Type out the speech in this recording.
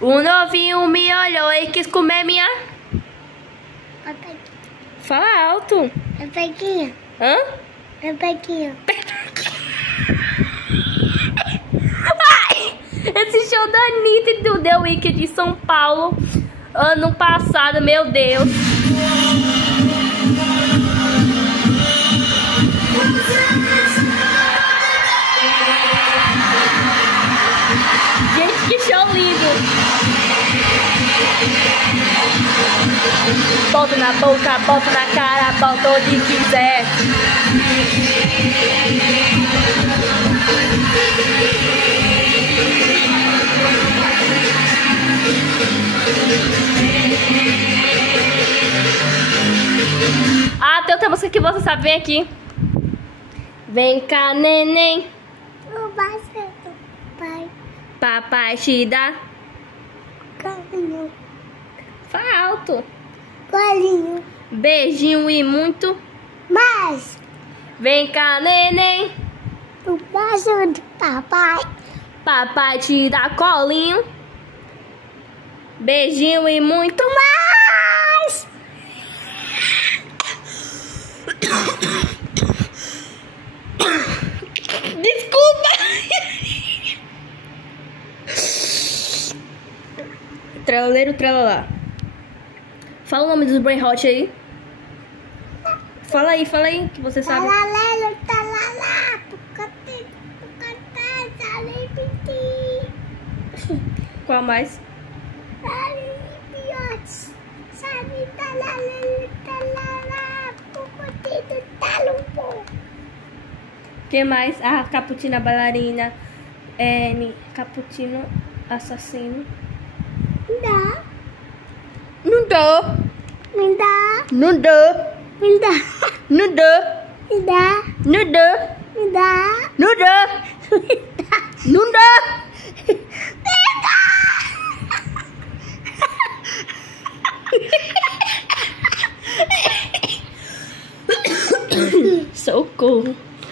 O novinho me olhou e quis comer minha... Fala alto. É pequinha. Hã? É pequinha. Ai! Esse show da Anitta e do The Weeknd de São Paulo ano passado, meu Deus. Gente, que show lindo. Bota na boca, bota na cara, bota onde quiser. Ah, tem outra música que você sabe, vem aqui. Vem cá, neném. O bastante, pai. Papai te dá. Carinho. Fala alto. Carinho. Beijinho e muito. Mas Vem cá, neném. o braço de papai. Papai te dá colinho. Beijinho e muito Mais. Desculpa. Tralaleiro, tralalá. Fala o nome dos Brain Hot aí. Fala aí, que você sabe. Talalelo, talalá. Pucatê, pucatá, salipiti. Qual mais? Salipiotes. Sabe, talalelo, talalá. Pucatê, talumbo. Que mais? Ah, Caputina bailarina. Caputino assassino. Me dá. Não dá. Me dá. Não dá. Me dá. Não dá. Me dá. Não dá. Me dá. Não dá. Não dá. Socorro.